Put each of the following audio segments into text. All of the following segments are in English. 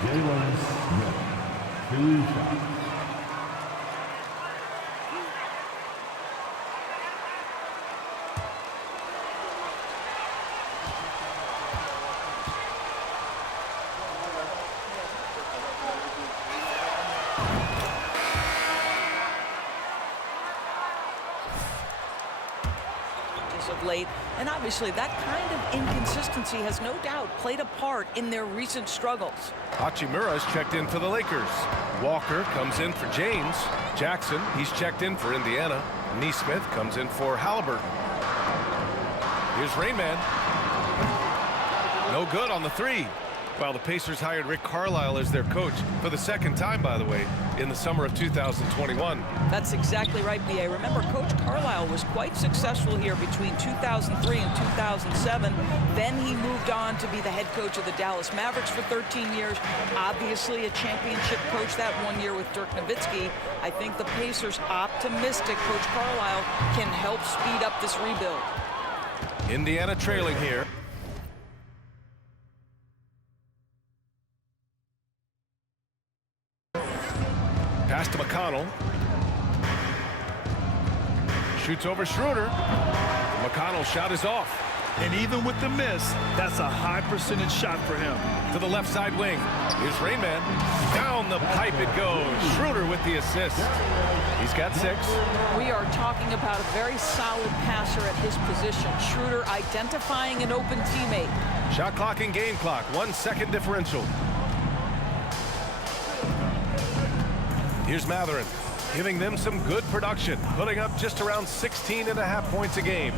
2 shots. Of late, and obviously that kind of inconsistency has no doubt played a part in their recent struggles. Hachimura's checked in for the Lakers. Walker comes in for James. Jackson, he's checked in for Indiana. Neesmith comes in for Halliburton. Here's Rainman. No good on the three. Well, the Pacers hired Rick Carlisle as their coach for the second time, by the way, in the summer of 2021. That's exactly right, B.A. Remember, Coach Carlisle was quite successful here between 2003 and 2007. Then he moved on to be the head coach of the Dallas Mavericks for 13 years. Obviously a championship coach that 1 year with Dirk Nowitzki. I think the Pacers optimistic Coach Carlisle can help speed up this rebuild. Indiana trailing here. Pass to McConnell. Shoots over Schroeder. McConnell's shot is off. And even with the miss, that's a high percentage shot for him. To the left side wing. Here's Rainman. Down the pipe it goes. Schroeder with the assist. He's got 6. We are talking about a very solid passer at his position. Schroeder identifying an open teammate. Shot clock and game clock. 1 second differential. Here's Matherin, giving them some good production, putting up just around 16.5 points a game.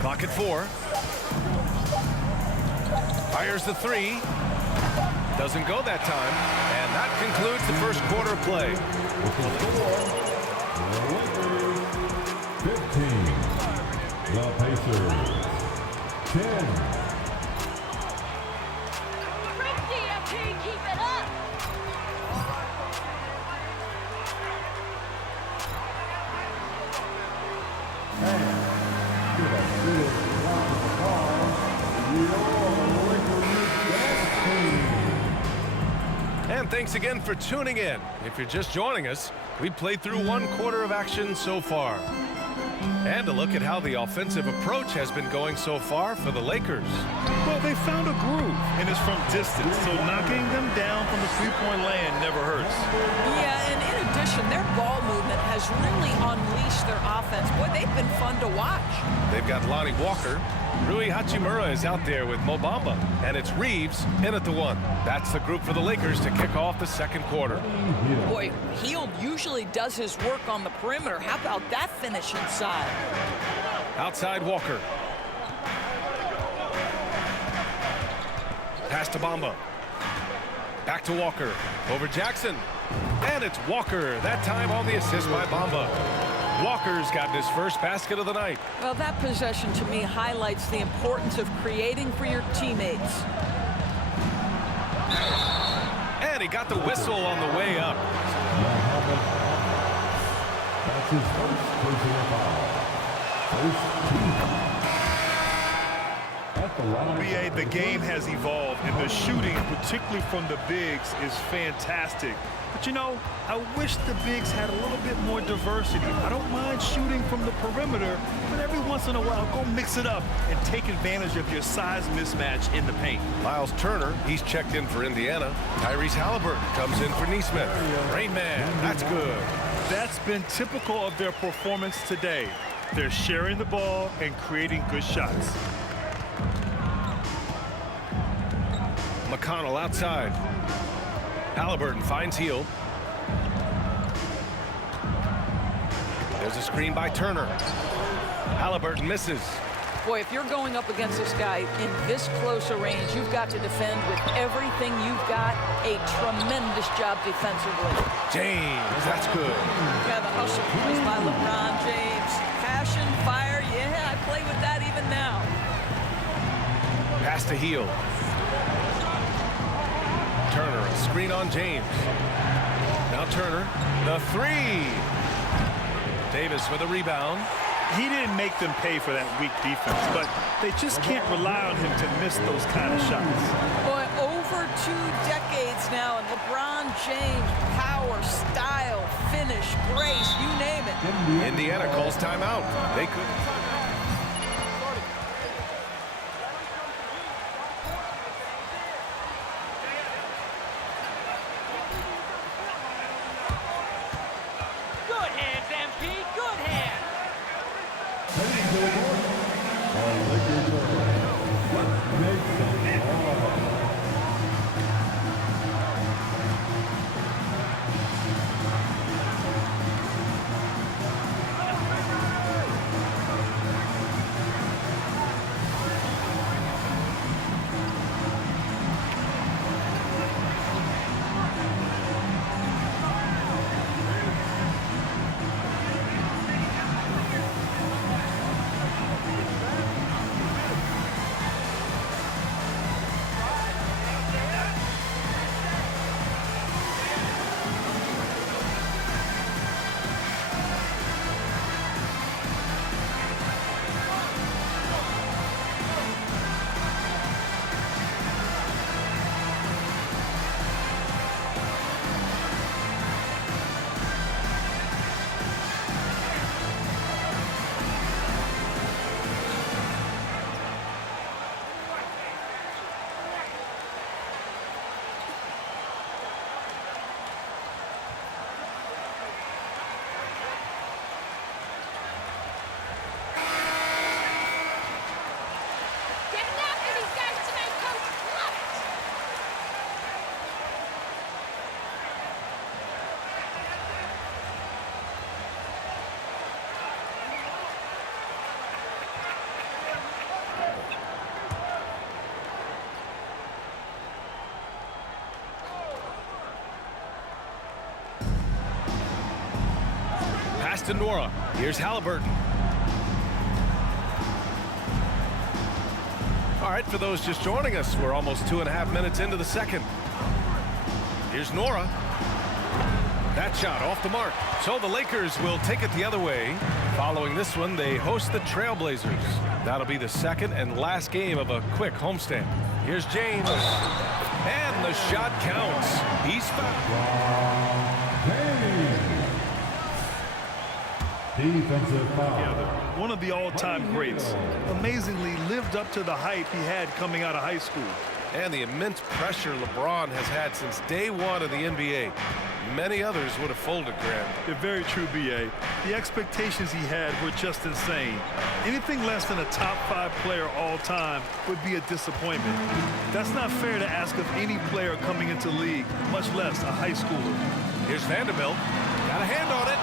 Clock at 4. Fires the 3. Doesn't go that time. And that concludes the first quarter of play. 15. The Pacers 10. And thanks again for tuning in. If you're just joining us, we played through 1 quarter of action so far. And a look at how the offensive approach has been going so far for the Lakers. Well, they found a groove, and it's from distance, so knocking them down from the three-point land never hurts. Yeah, and in addition, their ball movement has really unleashed their offense. Boy, they've been fun to watch. They've got Lonnie Walker. Rui Hachimura is out there with Mo Bamba, and it's Reeves in at the 1. That's the group for the Lakers to kick off the second quarter. Boy, Hield usually does his work on the perimeter. How about that finish inside? Outside Walker. Pass to Bamba. Back to Walker. Over Jackson. And it's Walker, that time on the assist by Bamba. Walker's gotten his first basket of the night. Well, that possession to me highlights the importance of creating for your teammates. And he got the whistle on the way up. That's his first personal foul. First team foul. At the line. BA, the game has evolved, and the shooting, particularly from the bigs, is fantastic. But, you know, I wish the bigs had a little bit more diversity. I don't mind shooting from the perimeter, but every once in a while, go mix it up and take advantage of your size mismatch in the paint. Miles Turner, he's checked in for Indiana. Tyrese Halliburton comes in for Neesmith. Rainman, that's good. That's been typical of their performance today. They're sharing the ball and creating good shots. McConnell outside. Halliburton finds Hield. There's a screen by Turner. Halliburton misses. Boy, if you're going up against this guy in this close a range, you've got to defend with everything you've got. A tremendous job defensively. James, that's good. Yeah, the hustle plays by LeBron James. Passion, fire, yeah, I play with that even now. Pass to Hield. Turner, a screen on James. Now Turner, the 3. Davis with a rebound. He didn't make them pay for that weak defense, but they just can't rely on him to miss those kind of shots. Boy, over 2 decades now in LeBron James, power, style, finish, grace, you name it. Indiana calls timeout. They couldn't. Good hands, MP. Good hands. Heading to the court, the Lakers are Mason Hall. Getting after these guys tonight, Coach. Love it. Pass to Nora. Here's Halliburton. All right, for those just joining us, we're almost 2.5 minutes into the second. Here's Nora. That shot off the mark. So the Lakers will take it the other way. Following this one, they host the Trailblazers. That'll be the second and last game of a quick homestand. Here's James. And the shot counts. He's fouled. Defensive foul. One of the all-time greats. Amazingly lived up to the hype he had coming out of high school. And the immense pressure LeBron has had since day one of the NBA. Many others would have folded, Grant. They're very true, B.A. The expectations he had were just insane. Anything less than a top 5 player all time would be a disappointment. That's not fair to ask of any player coming into league, much less a high schooler. Here's Vanderbilt. Got a hand on it.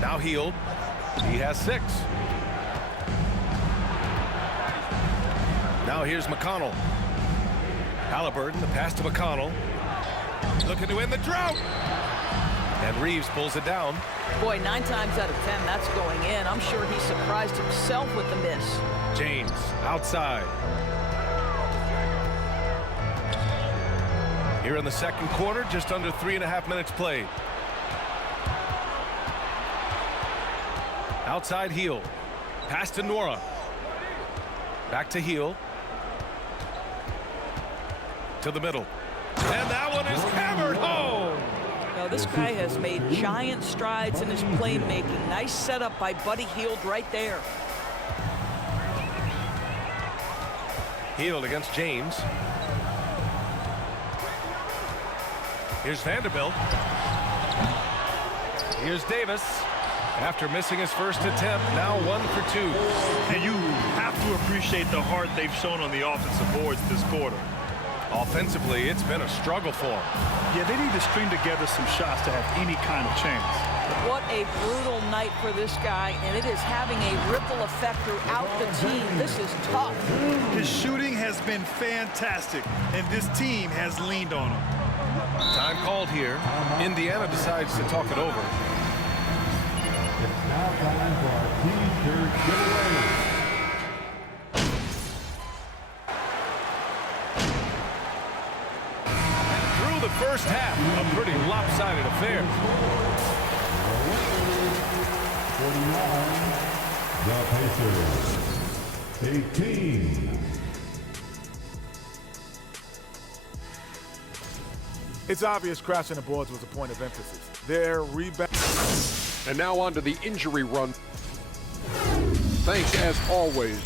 Now Hield. He has 6. Now here's McConnell. Halliburton, the pass to McConnell. Looking to win the drought. And Reeves pulls it down. Boy, 9 times out of 10, that's going in. I'm sure he surprised himself with the miss. James outside. Here in the second quarter, just under 3.5 minutes played. Outside Hield. Pass to Nora. Back to Hield. To the middle. And that one is hammered home. Now, this guy has made giant strides in his playmaking. Nice setup by Buddy Hield right there. Hield against James. Here's Vanderbilt. Here's Davis. After missing his first attempt, now 1 for 2. And you have to appreciate the heart they've shown on the offensive boards this quarter. Offensively, it's been a struggle for them. Yeah, they need to string together some shots to have any kind of chance. What a brutal night for this guy, and it is having a ripple effect throughout the team. This is tough. His shooting has been fantastic, and this team has leaned on him. Time called here. Indiana decides to talk it over. It's now time for our T-shirt giveaway. Through the first half, a pretty lopsided affair. 49, the Pacers. 18. It's obvious crashing the boards was a point of emphasis. Their rebound. And now on to the injury run. Thanks as always.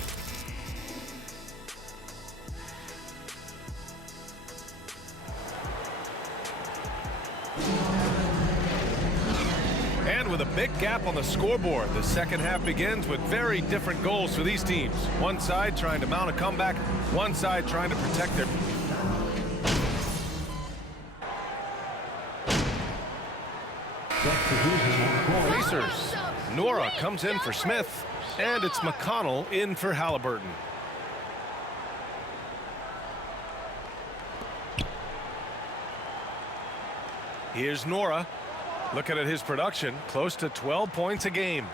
And with a big gap on the scoreboard, the second half begins with very different goals for these teams. One side trying to mount a comeback, one side trying to protect their... Pacers. Nora comes in for Smith, and it's McConnell in for Halliburton. Here's Nora. Looking at his production, close to 12 points a game.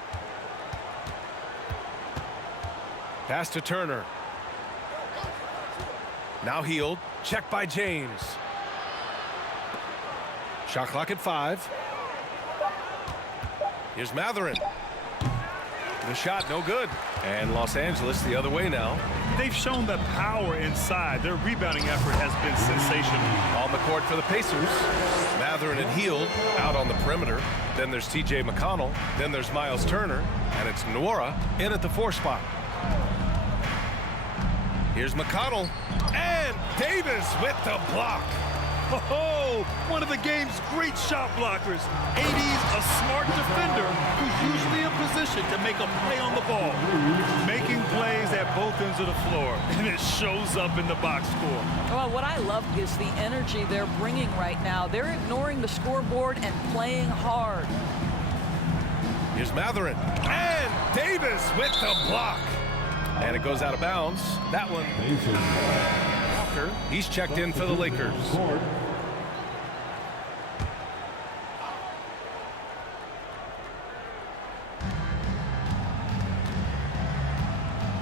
Pass to Turner. Now Healed. Check by James. Shot clock at 5. Here's Matherin. The shot no good. And Los Angeles the other way now. They've shown the power inside. Their rebounding effort has been sensational. On the court for the Pacers. Matherin and Healed out on the perimeter. Then there's TJ McConnell. Then there's Miles Turner. And it's Nora in at the 4 spot. Here's McConnell. And Davis with the block. Oh, one of the game's great shot blockers. AD's a smart defender who's usually in position to make a play on the ball. Making plays at both ends of the floor, and it shows up in the box score. Well, what I love is the energy they're bringing right now. They're ignoring the scoreboard and playing hard. Here's Matherin. And Davis with the block. And it goes out of bounds. That one. Walker, he's checked in for the Lakers.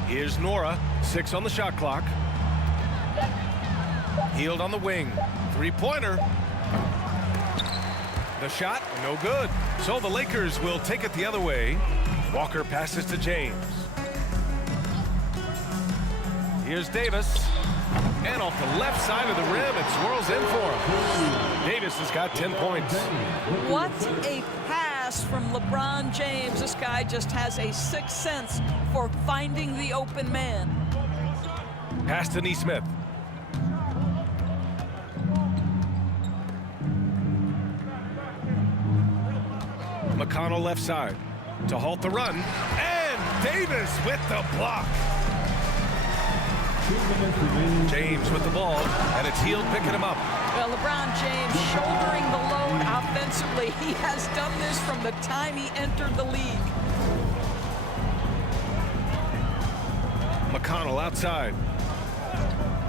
Here's Nora, 6 on the shot clock. Healed on the wing. 3-pointer. The shot, no good. So the Lakers will take it the other way. Walker passes to James. Here's Davis. And off the left side of the rim, it swirls in for him. Davis has got 10 points. What a pass from LeBron James. This guy just has a sixth sense for finding the open man. Pass to Nesmith. McConnell left side to halt the run. And Davis with the block. James with the ball, and it's Healed picking him up. Well, LeBron James shouldering the load offensively. He has done this from the time he entered the league. McConnell outside.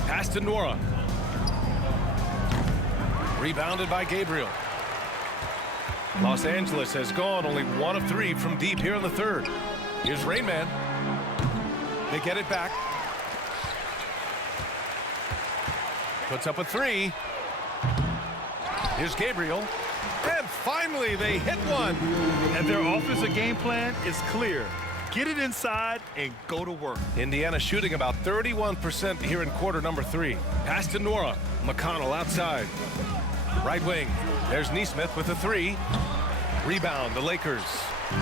Pass to Nora. Rebounded by Gabriel. Los Angeles has gone only 1 of 3 from deep here in the third. Here's Rain Man. They get it back. Puts up a 3. Here's Gabriel. And finally, they hit one. And their offensive game plan is clear. Get it inside and go to work. Indiana shooting about 31% here in quarter number 3. Pass to Nora. McConnell outside. Right wing. There's Nesmith with a 3. Rebound, the Lakers.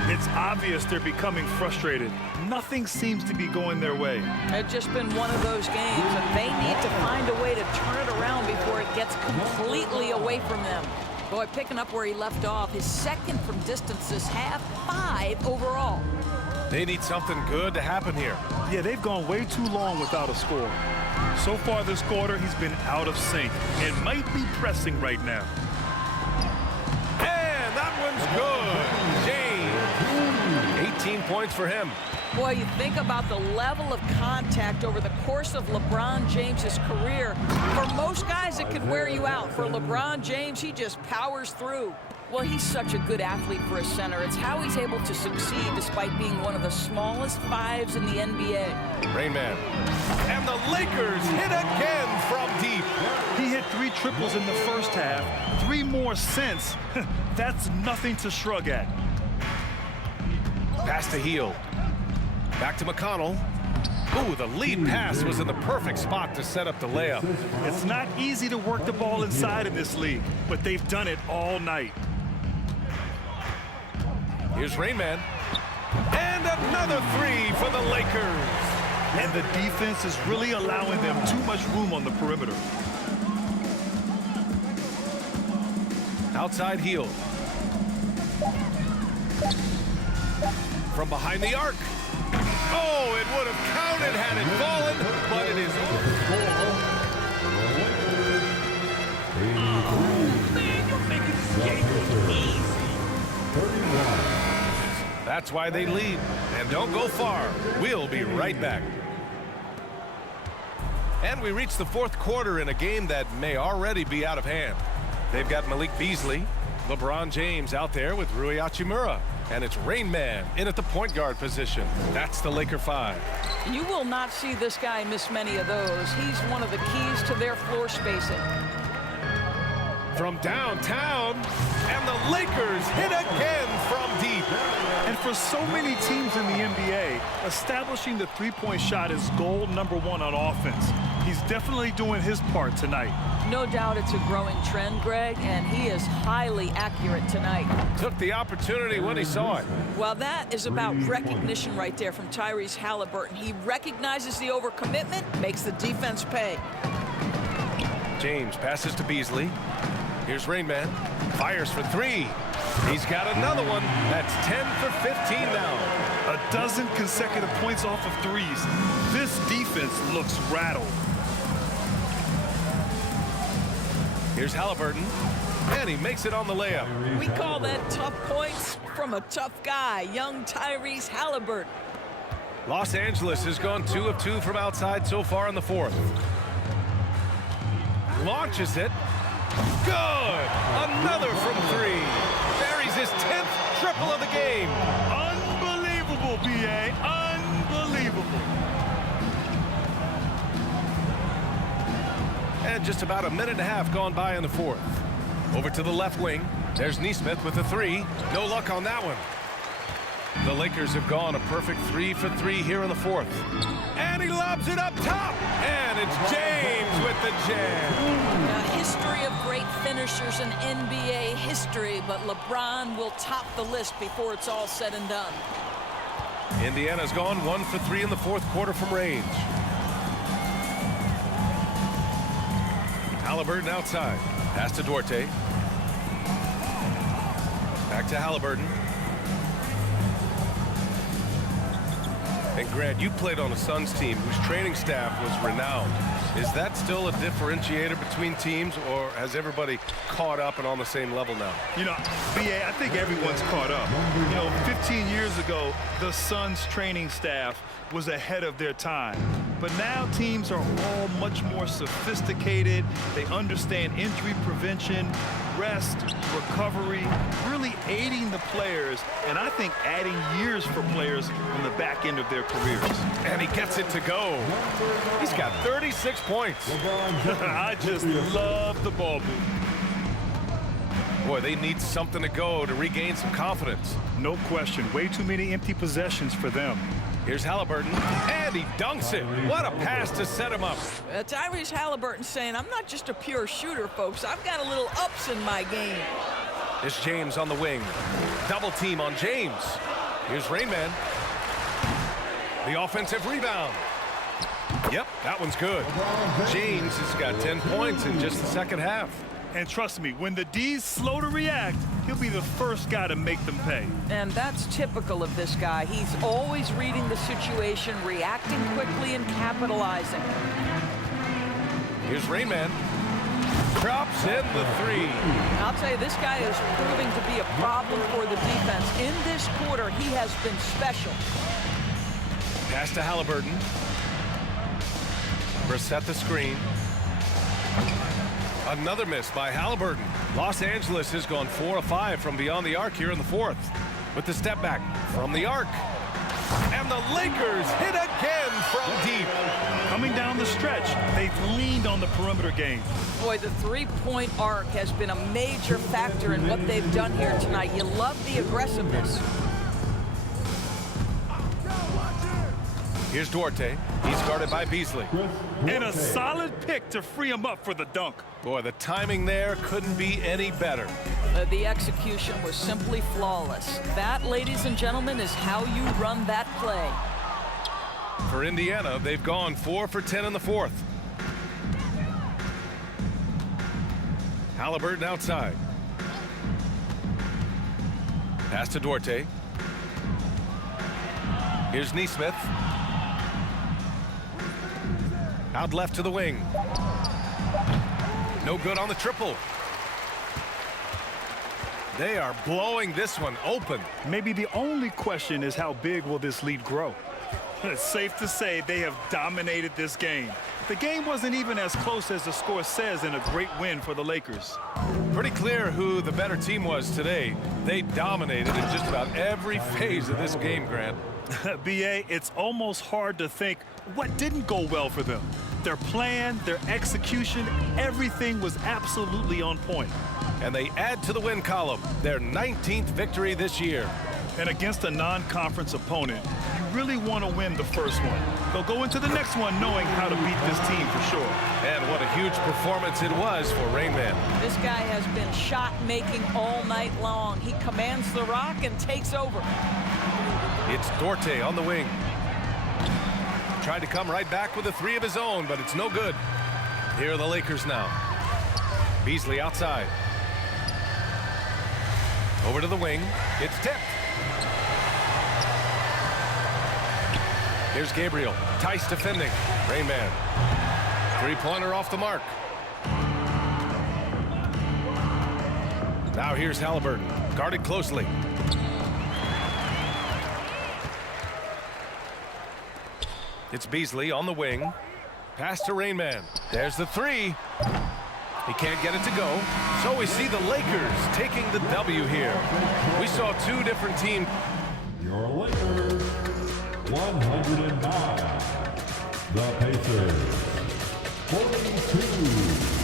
It's obvious they're becoming frustrated. Nothing seems to be going their way. It's just been one of those games, and they need to find a way to turn it around before it gets completely away from them. Boy, picking up where he left off, his second from distance this half, 5 overall. They need something good to happen here. Yeah, they've gone way too long without a score. So far this quarter, he's been out of sync and might be pressing right now. And that one's good. James, 18 points for him. Boy, you think about the level of contact over the course of LeBron James's career. For most guys, it could wear you out. For LeBron James, he just powers through. Well, he's such a good athlete for a center. It's how he's able to succeed despite being one of the smallest 5s in the NBA. Rain Man. And the Lakers hit again from deep. He hit 3 triples in the first half, 3 more since. That's nothing to shrug at. Pass to Healed. Back to McConnell. Ooh, the lead pass was in the perfect spot to set up the layup. It's not easy to work the ball inside in this league, but they've done it all night. Here's Rain Man. And another three for the Lakers. And the defense is really allowing them too much room on the perimeter. Outside heel. From behind the arc. Oh, it would have counted had it fallen, but it is That's why they lead. And don't go far. We'll be right back. And we reach the fourth quarter in a game that may already be out of hand. They've got Malik Beasley, LeBron James out there with Rui Hachimura. And it's Rain Man in at the point guard position. That's the Laker 5. You will not see this guy miss many of those. He's one of the keys to their floor spacing. From downtown, and the Lakers hit again from deep. And for so many teams in the NBA, establishing the three-point shot is goal number one on offense. He's definitely doing his part tonight. No doubt it's a growing trend, Greg, and he is highly accurate tonight. Took the opportunity when he saw it. Well, that is about recognition right there from Tyrese Halliburton. He recognizes the overcommitment, makes the defense pay. James passes to Beasley. Here's Rain Man. Fires for three. He's got another one. That's 10 for 15 now. A dozen consecutive points off of threes. This defense looks rattled. Here's Halliburton. And he makes it on the layup. We call that tough points from a tough guy, young Tyrese Halliburton. Los Angeles has gone 2 of 2 from outside so far in the fourth. Launches it. Good! Another from three. Buries his 10th triple of the game. Unbelievable, B.A. Unbelievable. And just about a minute and a half gone by in the fourth. Over to the left wing. There's Nesmith with the three. No luck on that one. The Lakers have gone a perfect 3 for 3 here in the fourth. And he lobs it up top. And it's James with the jam. Now, history of great finishers in NBA history, but LeBron will top the list before it's all said and done. Indiana's gone 1 for 3 in the fourth quarter from range. Halliburton outside. Pass to Duarte. Back to Halliburton. And Grant, you played on a Suns team whose training staff was renowned. Is that still a differentiator between teams, or has everybody caught up and on the same level now? You know, B.A., I think everyone's caught up. You know, 15 years ago, the Suns training staff was ahead of their time. But now teams are all much more sophisticated. They understand injury prevention, rest, recovery, really aiding the players, and I think adding years for players on the back end of their careers. And he gets it to go. He's got 36 points. I just love the ball move. Boy, they need something to go to regain some confidence. No question. Way too many empty possessions for them. Here's Halliburton, and he dunks it. What a pass to set him up. Tyrese Halliburton saying, I'm not just a pure shooter, folks. I've got a little ups in my game. It's James on the wing. Double team on James. Here's Rain Man. The offensive rebound. Yep, that one's good. James has got 10 points in just the second half. And trust me, when the D's slow to react, he'll be the first guy to make them pay. And that's typical of this guy. He's always reading the situation, reacting quickly, and capitalizing. Here's Rain Man. Drops in the three. I'll tell you, this guy is proving to be a problem for the defense. In this quarter, he has been special. Pass to Halliburton. Reset the screen. Another miss by Halliburton. Los Angeles has gone 4 of 5 from beyond the arc here in the fourth. With the step back from the arc. And the Lakers hit again from deep. Coming down the stretch, they've leaned on the perimeter game. Boy, the three-point arc has been a major factor in what they've done here tonight. You love the aggressiveness. Here's Duarte. He's guarded by Beasley. And a solid pick to free him up for the dunk. Boy, the timing there couldn't be any better. The execution was simply flawless. That, ladies and gentlemen, is how you run that play. For Indiana, they've gone 4 for 10 in the fourth. Halliburton outside. Pass to Duarte. Here's Neesmith. Out left to the wing. No good on the triple. They are blowing this one open. Maybe the only question is how big will this lead grow? It's safe to say they have dominated this game. The game wasn't even as close as the score says in a great win for the Lakers. Pretty clear who the better team was today. They dominated in just about every phase of this game, Grant. B.A., it's almost hard to think what didn't go well for them. Their plan, their execution, everything was absolutely on point. And they add to the win column, their 19th victory this year. And against a non-conference opponent, you really want to win the first one. They'll go into the next one knowing how to beat this team for sure. And what a huge performance it was for Rain Man. This guy has been shot-making all night long. He commands the rock and takes over. It's Duarte on the wing. Tried to come right back with a three of his own, but it's no good. Here are the Lakers now. Beasley outside. Over to the wing. It's tipped. Here's Gabriel. Tice defending. Rain Man. Three-pointer off the mark. Now here's Halliburton. Guarded closely. It's Beasley on the wing. Pass to Rain Man. There's the three. He can't get it to go. So we see the Lakers taking the W here. We saw two different teams. Your Lakers, 109. The Pacers, 42.